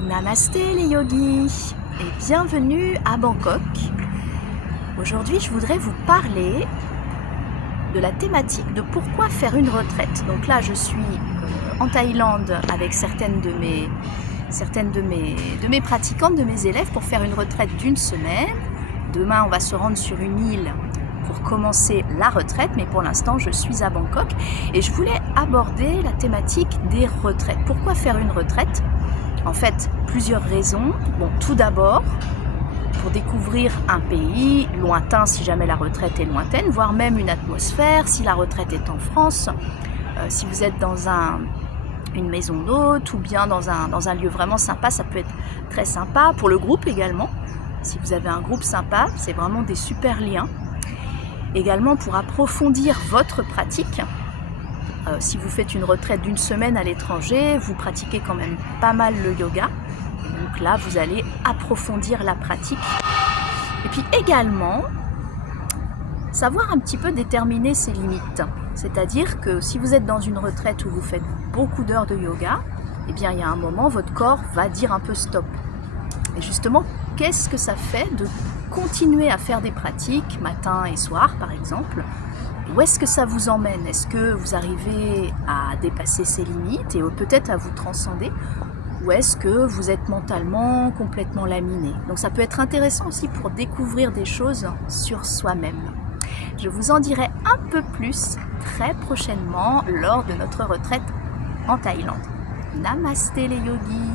Namasté les yogis et bienvenue à Bangkok. Aujourd'hui, je voudrais vous parler de la thématique de pourquoi faire une retraite. Donc là, je suis en Thaïlande avec certaines de mes pratiquantes, de mes élèves pour faire une retraite d'une semaine. Demain, on va se rendre sur une île pour commencer la retraite, mais pour l'instant, je suis à Bangkok et je voulais aborder la thématique des retraites. Pourquoi faire une retraite ? En fait, plusieurs raisons. Bon, tout d'abord, pour découvrir un pays lointain, si jamais la retraite est lointaine, voire même une atmosphère, si la retraite est en France, si vous êtes dans une maison d'hôte ou bien dans un lieu vraiment sympa, ça peut être très sympa. Pour le groupe également, si vous avez un groupe sympa, c'est vraiment des super liens. Également pour approfondir votre pratique. Si vous faites une retraite d'une semaine à l'étranger, vous pratiquez quand même pas mal le yoga. Donc là, vous allez approfondir la pratique. Et puis également, savoir un petit peu déterminer ses limites. C'est-à-dire que si vous êtes dans une retraite où vous faites beaucoup d'heures de yoga, eh bien, il y a un moment, votre corps va dire un peu stop. Et justement, qu'est-ce que ça fait de continuer à faire des pratiques, matin et soir par exemple ? Où est-ce que ça vous emmène ? Est-ce que vous arrivez à dépasser ces limites et peut-être à vous transcender ? Ou est-ce que vous êtes mentalement complètement laminé ? Donc ça peut être intéressant aussi pour découvrir des choses sur soi-même. Je vous en dirai un peu plus très prochainement lors de notre retraite en Thaïlande. Namasté les yogis.